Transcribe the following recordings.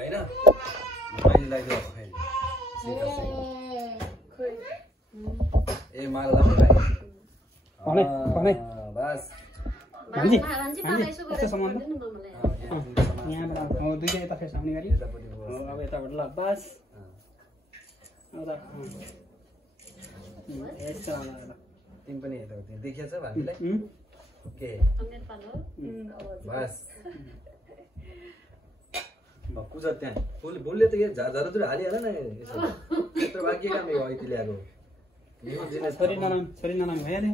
हैन मैले लाइदियो फेरि ए माला भने बस भान्जी यस्तो सामान यहाँबाट दुईटा यता फेस आउने गरी अब यताबाट ल बस यस्तो तिमी पनि हेर्दै देखिएछ भान्जीलाई ओके बस कुछ त्यहाँ बोलले त झरझर हालिहाल न यसो यत्रो बाँकी काम यो ऐति ल्याएको छोरी नराम भइहाल्यो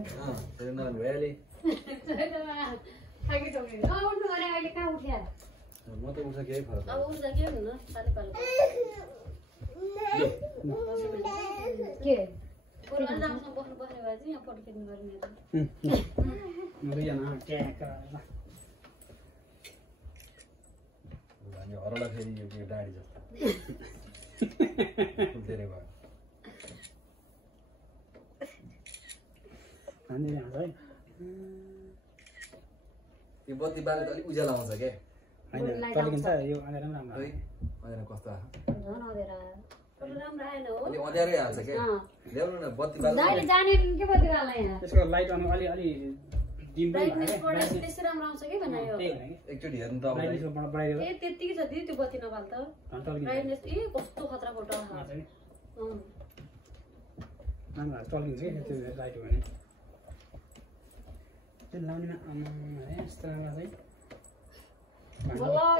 छोरी नराम भइहाल्यो म त उठ्छ केही फरक हरला फेरि यो डाडी जस्तो धेरै भयो यो बत्ती बाले त अलिक उज्यालो आउँछ क्या कस्तो अलि अँध्यारै आएको छ क्या ल्याउनु न बत्ती बाले लाइट अलि एकचोटि हेर्नु त त्यतिकै छ दिदी त्यो बत्ती नबाल त ब्राइटनेस कस्तो खतरा फोटो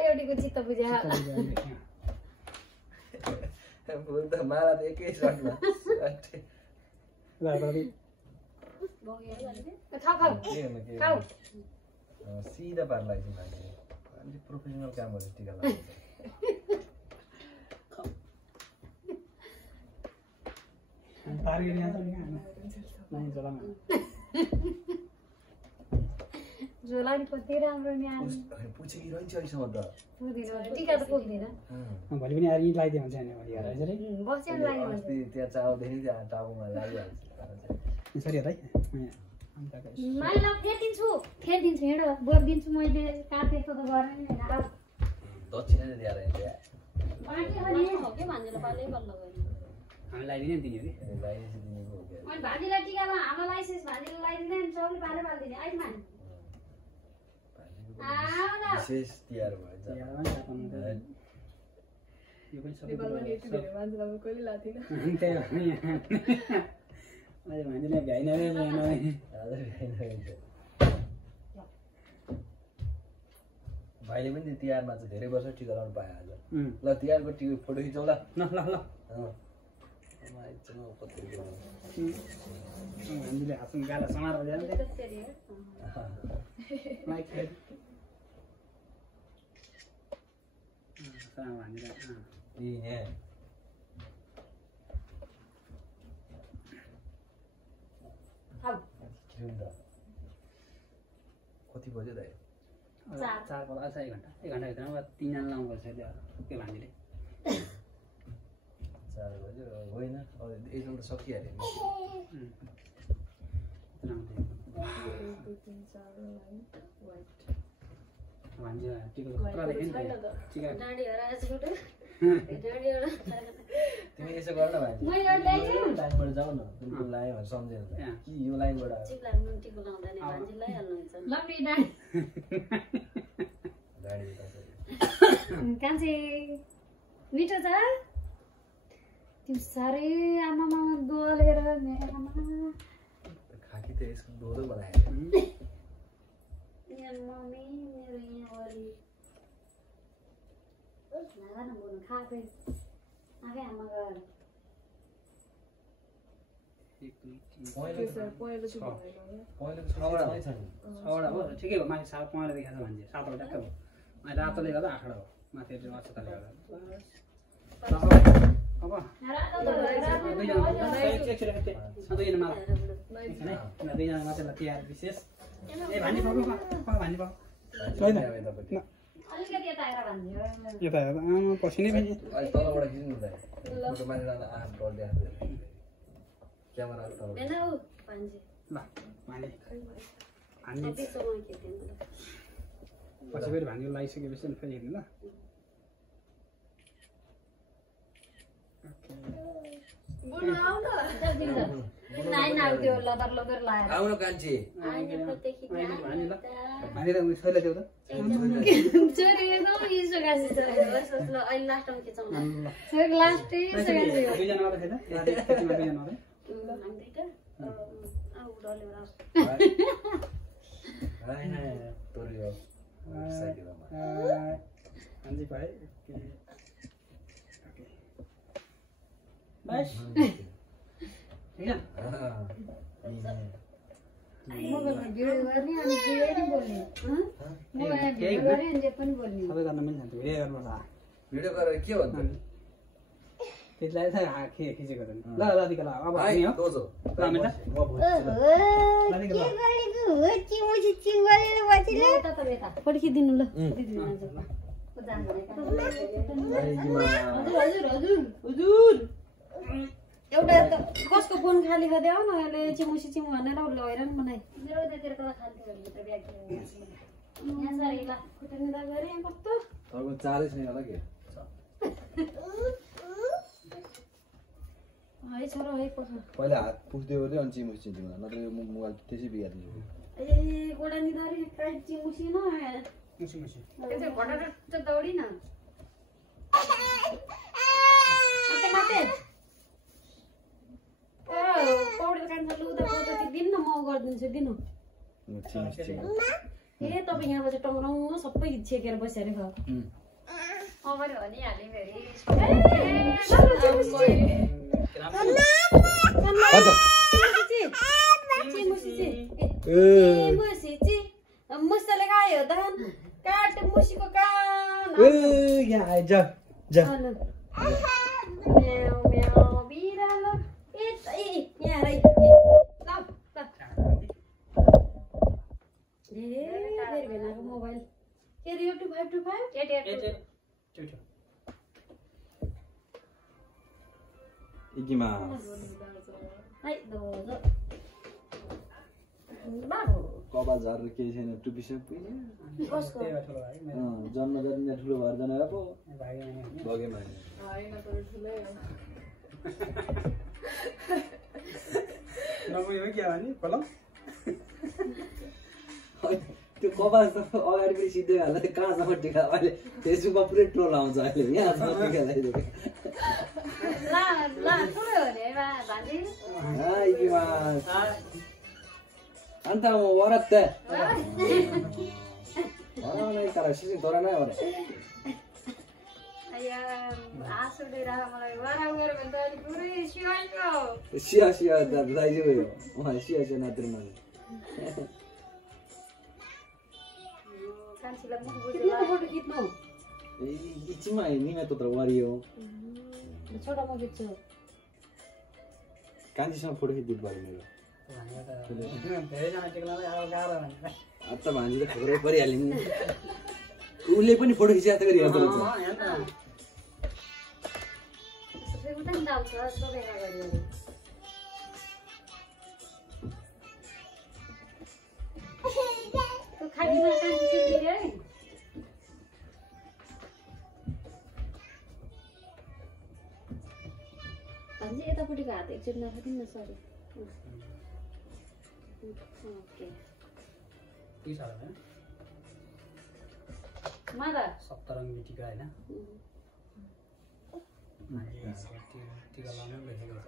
एउटीको चित्त बुझ्या माला त एकै सर्टमा सिधा पार लाग्छ मान्छे प्रोफेसनल कामहरू टिका लाग्छ झोलानी कति राम्रो नि पुछेकी रहन्छ अहिलेसम्म त टिका त पुग्दैन भोलि पनि आएर लगाइदियो हुन्छ नि बस्यान लाग्यो त्यहाँ चाउदेखि त्यहाँ टाउकोमा लागिहाल्छ सरी है मैले फेरिदिन्छु हिँड बोलिदिन्छु मैले काटेको त गरेँ नि दक्षिणा दिएर हामी लगाइदिने नि तिनीहरू भाजीलाई टिकामा हाम्रो लाइसेन्स भाजीलाई लगाइदिँदैन सबले पाले पालिदिने अहिले मान विशेष तिहार भएछ यो पनि सबै भाइले पनि तिहारमा चाहिँ धेरै वर्ष टिका लाउनु पायो आज ल तिहारको टिका फोटो खिचौँ ल हामीले आफ्नो गाला समाएर कति बज्यो दाइ 4 बल्ल 1 घन्टा भित्रमा 3 जना लाउनुपर्छ त्यो भान्जीले 4 बज्यो होइन एकजना त सकिहाल्यो भान्जी टिका खतरा देख्यो नि टिका तिमी यसो गर न भान्जी लाइनबाट जाऊ न तिम्रो लाइन भनेर सम्झेर कि यो लाइनबाट कान्छे मिठो छ त्यो साह्रै आमामा दोलेर खाकी त यसको दोलो बनाएको मम्मी मेरो यहाँ वरि नागा बोल्नु खाए आफै आमा गएर ठिकै हो माथि 7 पहेँलो देखाएको छ भान्जी 7 वटा हो रातोले गर्दा 8 हो माथि अक्षताले गर्दा अब दुईजना मात्र तिहार विशेष ए भान्जी पाउ भान्जी पाउ यता हेर आमा पसिनै पनि तलबाट खिच्नु हुँदैन फोटो मारेर आँट गर्दै क्यामेरा तल ल भान्जी पछि फेरि भान्जी लगाइसकेपछि फेरि हेर्नु ल आउनु कान्छी बस ठीक है मोबाइलमा भिडियो गर्ने अनि भिडियो पनि बोल्ने मोबाइलमा भिडियो गर्ने अनि जे पनि बोल्ने सबै गर्न मिल्छ भिडियो गर्नुपर्छ भिडियो गरेर के भन्नु त्यसलाई चाहिँ खिचेको त ल ल दिक्क ल अब हामी हो दोजो ल हामी त पड्की दिनु ल एउटा त कसको फोन खाली गरिदियो न अहिले चिमुसी चिमु भनेर उसले हैरान बनाए मेरो उतातिर कता खाली भित्र ब्याग यहाँ सारी ला खुट्टानी दा गरे कस्तो तपाईको चालै छैन होला के है छोरो है पछ पहिला हात पुग्दियो भने अनि चिमुसी चिन्दिनु नत्र यो मोबाइल त्यसै बिगार्दिनु ए गोडानी दारी काट चिमुसी न मुसी मुसी त्यसै घटाट त दौडी न अते माते पौडी कान्छ लुदा पौडी दिन न म गर्दिन्छु दिनु ए तपाईँ यहाँबाट टङ्ग्राउ सबै छेकेर बसेर ख अगाडि भनिहाले फेरि मुसले खायो धान काट मुसीको कान यहाँ जा जा म्याउ म्याउ बिरालो ए यहाँ रै धेरै भेनाको मोबाइल के अरे 2525 कपाल झारेर केही छैन टुपिसप जन्म जति ठुलो भएर जनाएर पो भगेन त्यो कपाल अगाडि पनि सिधै हाल्दा कहाँसम्म टिका अहिले फेसबुकमा पुरै ट्रोल आउँछ अहिले यहाँसम्म टिका लगाइदिएको अन्त म वरत त तर सिसिङ तर नै भने सिया सिया दाइजो भयो उहाँ सिया सिया नातिर मैले इच्छिमा निमे त वारियो छोटा म खिच्छु कान्छीसँग फोटो खिचिदिनु पर्यो मेरो अब त भान्जी त खबरै परिहाल्यो नि उसले पनि फोटो खिचेर त गरी हेर्दो रहेछ यतापट्टिको हात एकचोटि नखादिनु न सरी माला सप्तरङ्गी टिका हैन टिका लाउनु लेखेको छ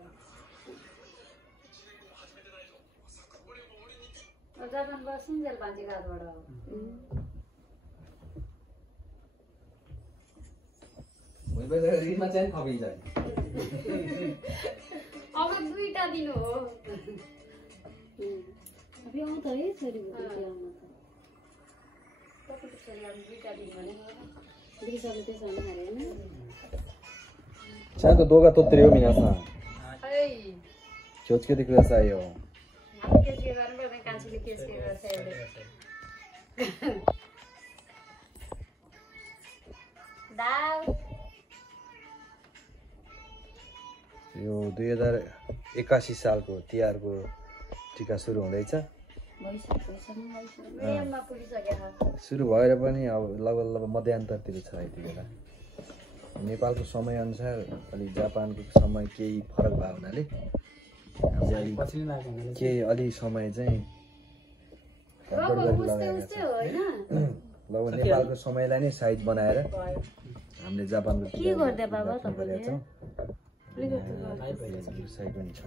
जापान बसिन्जेल बाँची घाटबाट रिमा चाहिँ खपिन्छ अब दुईटा दिनु हो अब आउँ त है छोरी Santo doga totrio minasan. Chiotsuke kudasai yo. यो 2081 सालको तिहारको टिका सुरु हुँदैछ। सुरु भएर पनि अब लगभग मध्यान्तरतिर छ यति बेला। नेपालको समयअनुसार अलि जापानको समय केही फरक भएको हुनाले केही अलि समय चाहिँ गडबड गरी लगाएको छ। लगभग नेपालको समयलाई नै साइड बनाएर हामीले जापानको के गर्दै बाबा तपाईँले साइड पनि छ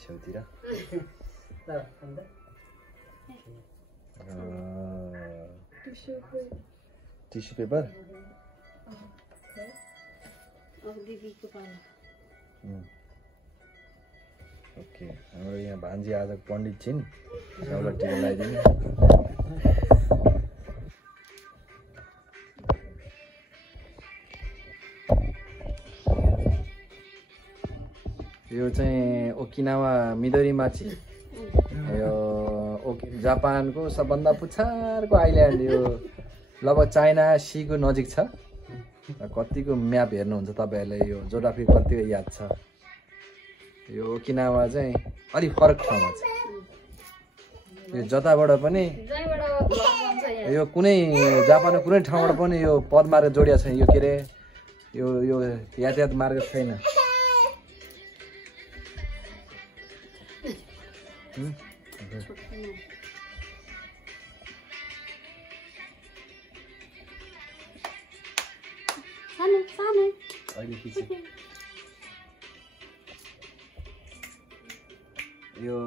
छेउतिर टिस्यु पेपर ओके हाम्रो यहाँ भान्जी आज पण्डित छिन् सबलाई टिका लगाइदिने यो चाहिँ ओकिनावा मिदोरीमाची यो जापानको सबभन्दा पुछारको आइल्यान्ड यो लगभग चाइना सीको नजिक छ कतिको म्याप हेर्नुहुन्छ तपाईँहरूले यो जोग्राफी कतिको याद छ यो ओकिनावा चाहिँ अलिक फरक ठाउँमा छ यो जताबाट पनि यो कुनै जापानको कुनै ठाउँबाट पनि यो पदमार्ग जोडिएको छैन यो के अरे यो यातायात मार्ग छैन यो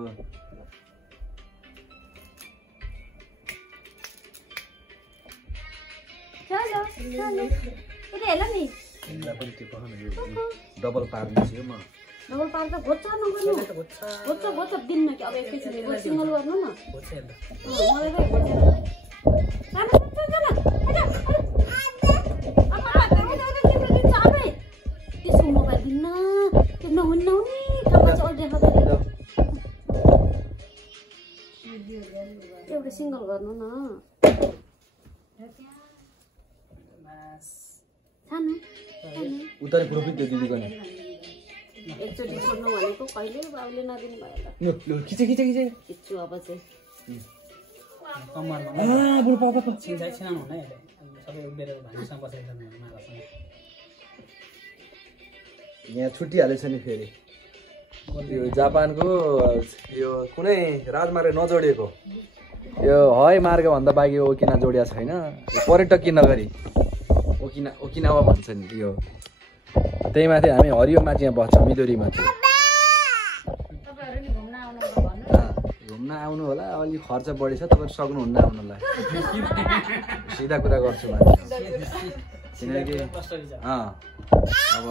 डबल पार्नु छ म डबल पार त घोच्चा नगर्नु घोच्चा दिनमा कि अब एकैछिन सिङ्गल गर्नु न मलाई पनि त्यसको मोबाइल दिन्न त्यो नहुन्न हुने ठाउँमा चाहिँ अल्झेर एउटा सिङ्गल गर्नु न सानो उतारै ग्रुप त्यो दिदीको नि एकचोटि छोड्नु भनेको कहिले बाबुले नदिनु भयो ल खिचे खिचे खिचे खिच्छु अब चाहिँ यहाँ छुट्टिहालेछ नि फेरि यो जापानको यो कुनै राजमार्ग नजोडिएको यो हवाई मार्गभन्दा बाँकी यो ओकिना जोडिया छैन पर्यटकीय नगरी ओकिनावा भन्छ नि यो त्यही माथि हामी हरियोमाथि यहाँ बस्छौँ मिदोरीमाथि घुम्न आउनु होला अलिक खर्च बढी छ तपाईँहरू सक्नुहुन्न आउनुलाई सिधा कुरा गर्छु किनकि अब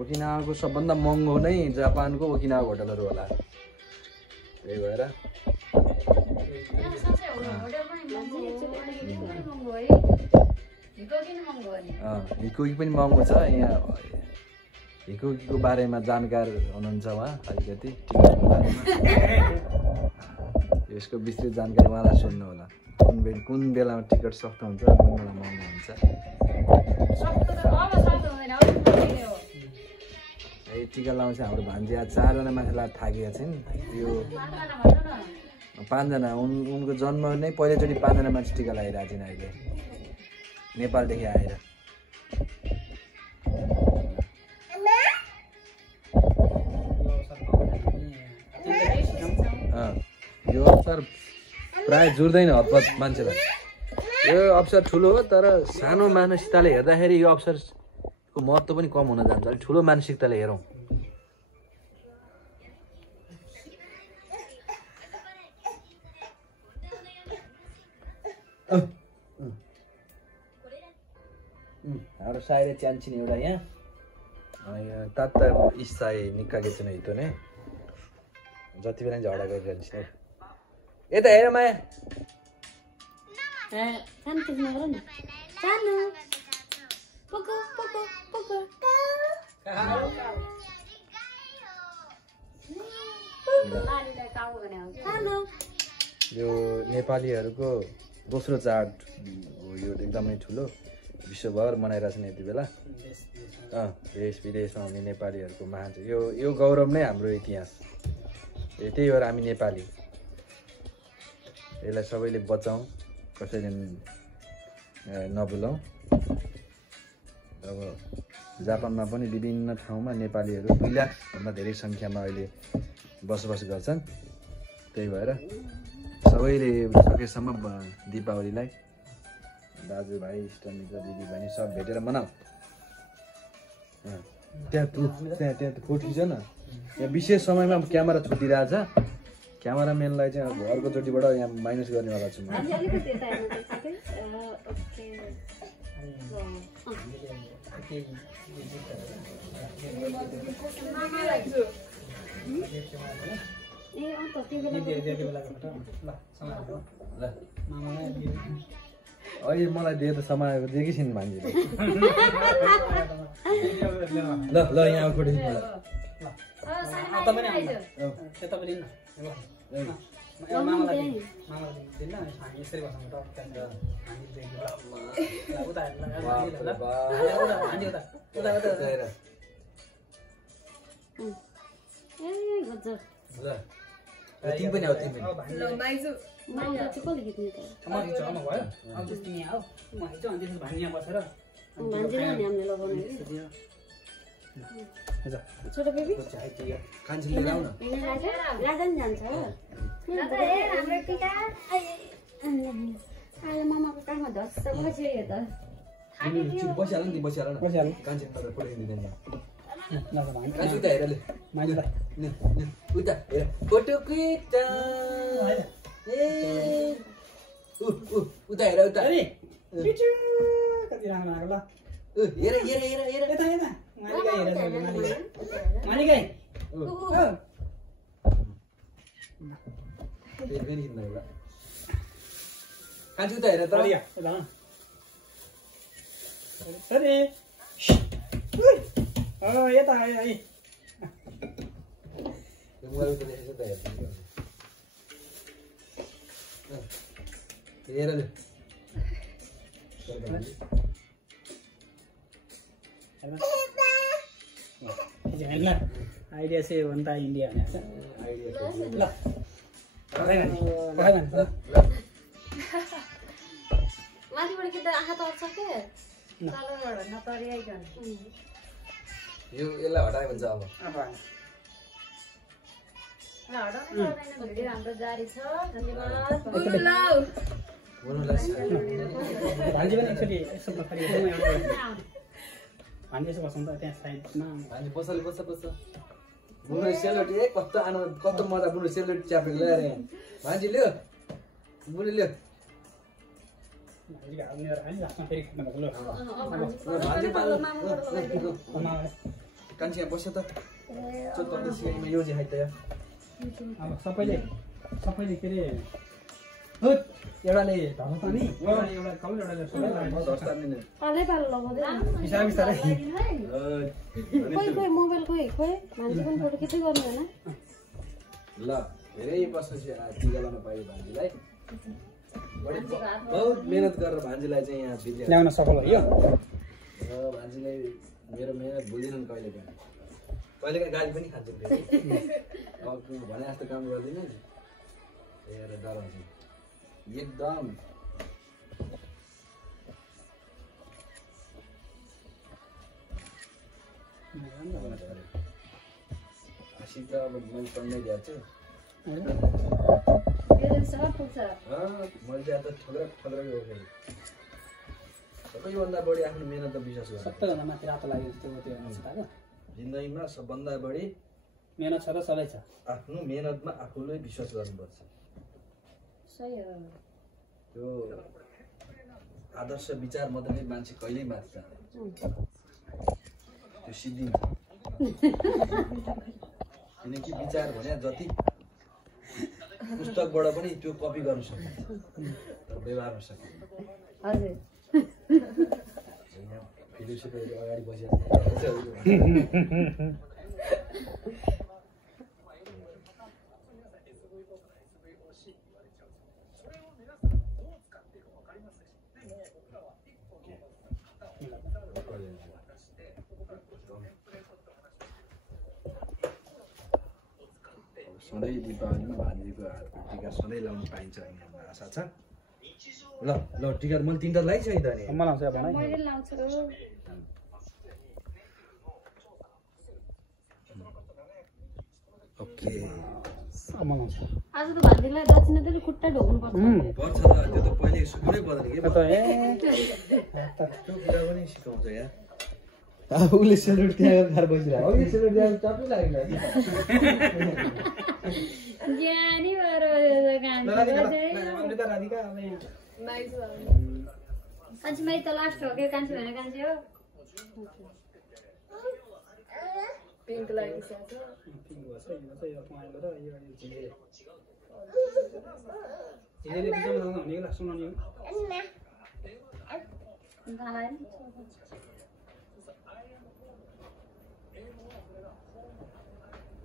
ओकिनावाको सबभन्दा महँगो नै जापानको ओकिनावा होटलहरू होला त्यही भएर हिकोकी पनि महँगो छ यहाँ हिकोकीको बारेमा जानकार हुनुहुन्छ उहाँ अलिकति टिकटको बारेमा यसको विस्तृत जानकारी उहाँलाई सुन्नु होला कुन बेलामा टिकट सस्तो हुन्छ कुन बेला महँगो हुन्छ टिका लाउँछ हाम्रो भान्जी आज 4 जना मान्छेलाई थाकेका छिन् यो 5 जना उनको जन्म नै पहिलोचोटि 5 जना मान्छे टिका लगाइरहेको छिन् अहिले नेपालदेखि आएर यो अवसर प्राय जुर्दैन हतपत मान्छेलाई यो अवसर ठुलो हो तर सानो मानसिकताले हेर्दाखेरि यो अवसरको महत्त्व पनि कम हुन जान्छ अलिक ठुलो मानसिकताले हेरौँ हाम्रो सायरे च्यान्चिन एउटा यहाँ तात्ता इसाई निकागेछन् हितो नै जति बेला झगडा गरिरहन्छ यता हेर माया यो नेपालीहरूको दोस्रो चाड हो यो एकदमै ठुलो विश्वभर मनाइरहेछन् यति बेला देश विदेशमा हुने नेपालीहरूको महान यो गौरव नै हाम्रो इतिहास त्यही भएर हामी नेपाली यसलाई सबैले बचाउँ कसैले नभुलौँ अब जापानमा पनि विभिन्न ठाउँमा नेपालीहरू 2 लाखभन्दा धेरै सङ्ख्यामा अहिले बसोबास गर्छन्। त्यही भएर सबैले सकेसम्म दीपावलीलाई दाजुभाइ इष्टमित्र दिदीबहिनी सब भेटेर मनाऊ। त्यहाँ फोटो खिच न। यहाँ विशेष समयमा क्यामेरा छुटिरहेछ। क्यामेराम्यानलाई चाहिँ अब अर्कोचोटिबाट यहाँ माइनस गर्नेवाला छु म। अहिले मलाई दिए त समाएको दिएकै छैन मान्छेले। ल ल यहाँ फोटो खिच्नु। तिमी पनि आऊ तिमी। छोटो बेबी कान्छीले ल्याउ न। राजा नि जान्छ मामाको काखमा धस्स बस्यो यो त बसिहाल नि बसिहाल न। कान्छी फोटो खिच्दिँदैन। कान्छी उता हेर ले उता हेर फोटो खिच। उता हेर उता कति राम्रो लाग्यो ल। हेर हेर हेर हेर यता यता मालिकै फेरि हिँड्नु होला। कान्छी उता हेर त। सरी यता है मोबाइल त देखेछ त हेर ले आइडिया चाहिँ भन्दा इन्डिया ल माथिबाट कि त आँखा तर्छ के तलबाट नतरिआइकन यो यसलाई हटायो भने चाहिँ भिडियो हाम्रो जारी छ। धन्यवाद। भान्जी पनि एकचोटि यसो भान्जी यसो बस्नु त त्यहाँ साइडमा भान्जी पसले बस्छ बस्छ। बुढो सेलरोटी कस्तो आनन्द कस्तो मजा बुढो सेलरोटी च्यापेको ल्याएर यहाँ भान्जी ल्यायो बुढो ल्यायो। लास्टमा फेरि खानु भएको ल कान्छी यहाँ बस्छ त यो चाहिँ खाइ त अब सबैले के अरे एउटाले धर्म पानी एउटा कल एउटाले पालै पालो लगाउँदै बिस्तारै बिस्तारै खोइ मोबाइल खोइ मान्छे पनि फोटो खिच्दै गर्नु होइन। ल धेरै वर्षपछि टिका लाउन पायो भान्जीलाई। बहुत मेहनत गरेर भान्जीलाई चाहिँ यहाँ भित्र ल्याउन सफल भयो। भान्जीलाई मेरो मेहनत भुल्दिनन् कहिले पनि। कहिलेकाहीँ गाली पनि खान्छ फेरि। अब भने जस्तो काम गर्दिनँ नि हेर डराउँछ एकदम। हाँसी त अब मैले पढ्नै दिएको छु। मैले त ठग्रा ठग्रा हो फेरि। सबैभन्दा बढी आफ्नो मेहनत विश्वास गर्छ। सबैभन्दा माथि रातो लाग्यो जस्तो त्यो अवस्थाको जिन्दगीमा सबभन्दा बढी मेहनत छ र सधैँ छ। आफ्नो मेहनतमा आफूले विश्वास गर्नुपर्छ। सही हो। त्यो आदर्श विचार मात्रै मान्छे कहिल्यै मार्छ त्यो सिद्धिन्छ। किनकि विचार भने जति पुस्तकबाट पनि त्यो कपी गर्न सक्छ तर व्यवहारमा सकिन्छ। हजुर फिलोसफीहरू अगाडि बसेर सधैँ दीपावलीमा भान्जीको हातको टिका सधैँ लाउनु पाइन्छ भन्ने आशा छ। ल ल टिका मैले 3टा लगाइसकेँ त नि। मलाई आउँछ भने मैले लाउँछु ओके मगाउँछ आज त भान्जीलाई दक्षिण दिएर खुट्टा ढोक्नु पर्छ पर्छ त त्यो त पहिले सुनै पर्दैन के त त्यो कुरा पनि सिकाउँछ यार उसले सेलरोटी त्यहाँ खाएर बसिरहेको अघि सेलरोटी त्यहाँ टप्पै लाग्यो ज्ञानी भएर कान्छी माइ त लास्ट हो के कान्छी भने कान्छी हो पिंक लाइट छ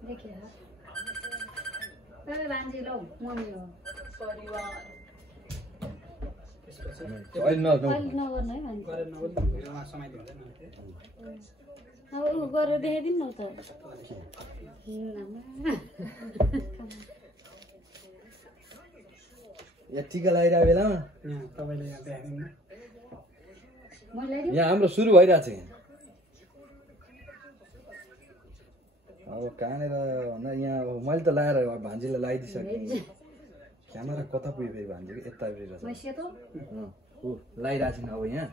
देखिए पहले बांधी लो मम्मी हो परिवार अहिले अहिले नगर्नु है भन्छ अब उ गरेर देखाइदिनु न त यहाँ टिका लगाइरहेको बेलामा यहाँ हाम्रो सुरु भइरहेको छ यहाँ अब कहाँनिर भन्दा यहाँ अब मैले त लगाएर भान्जीलाई लगाइदिइसकेँ क्यामेरा कता पुग्यो फेरि भान्जीको यता पुगिरहेको छ ऊ लगाइरहेको छैन अब यहाँ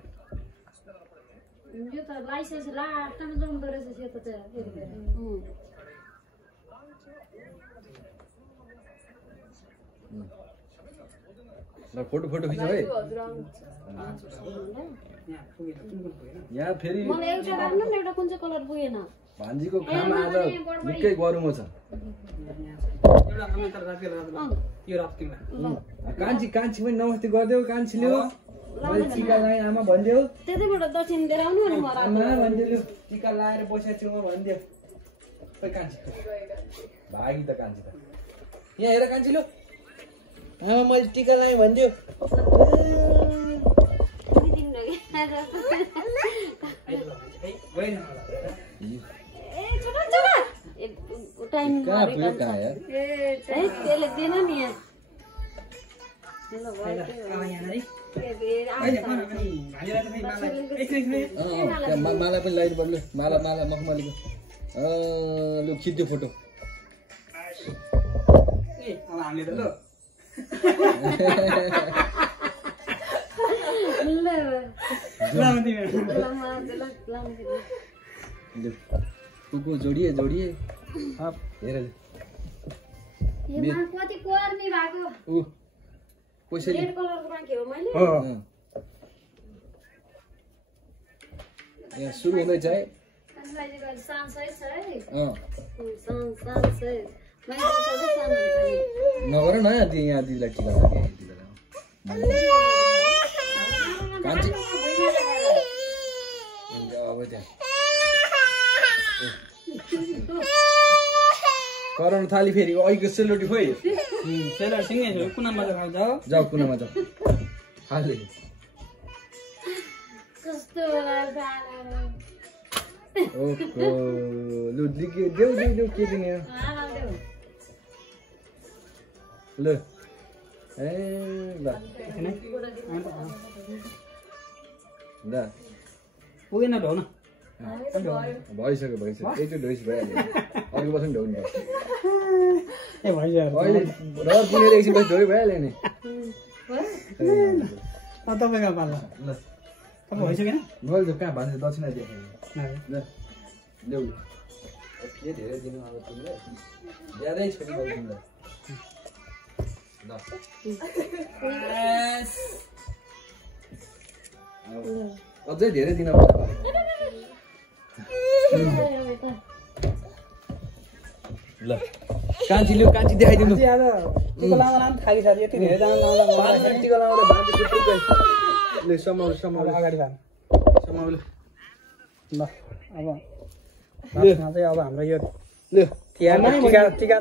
यो त लाइसेन्स लाटमा जाउँदो रहेछ सेतो त ल फोटो खिच्छ है यहाँ फेरि मलाई एउटा राख्नु न एउटा कुन चाहिँ कलर पुगेन भान्जीको खाना आज निकै गरुमो छ कान्छी कान्छी पनि नमस्ते गरिदेऊ कान्छीले मैले टिका लगाएँ आमा भनिदेऊ त्यतिबाट दक्षिण दिएर आउनु अनि म आमा भनिदेऊ टिका लगाएर बसेको छु म भनिदेऊ खोइ कान्छी भागी त कान्छी त यहाँ हेर कान्छी लु आमा मैले टिका लगाएँ भनिदेऊ कहाँ पुग्यो कहाँ यार त्यसले दिएन नि यहाँ माला पनि लगाइदिनु पर्यो माला माला मखमलीको लु खिच्यो फोटो कुकु जोडिए जोडिए हेर कति कोर्नी भएको ऊ कसैले रेड कलरको राखेँ हो मैले यहाँ सुरु हुँदैछ है नगर न यहाँ दिदीलाई टिका कान्छी अब त्यहाँ कराउनु थाली फेरि अहिलेको सेलरोटी खोइ जाऊ कुनामा जाऊ हाले ओहो लु देऊ देऊ देऊ के दिने ल ए ल ल पुगेन ढौ न भइसक्यो भइसक्यो एकचोटि ढोइस भइहाल्यो अर्को बस्नु ढौनु ए भइसक्यो अहिले र पुगेर एकछिन पछि ढोइ भइहाल्यो नि तपाईँको पाल्ला ल तपाईँ भइसकेन मैले त कहाँ भान्छु दक्षिणा देखेँ ल ल्याउ के धेरै दिनु अब तिमीलाई ज्यादै छ कि तिमीलाई ल अझै धेरै दिन ल कान्छी लियो कान्छी देखाइदिनु टिका लाउन थाकिसक्यो यति धेरै जान टिका लाउँदा भान्जी पुत्रुकै ले समाउनु समाउनु अगाडि भान समाउनु ल अब अब हाम्रो यो ल टिका टिका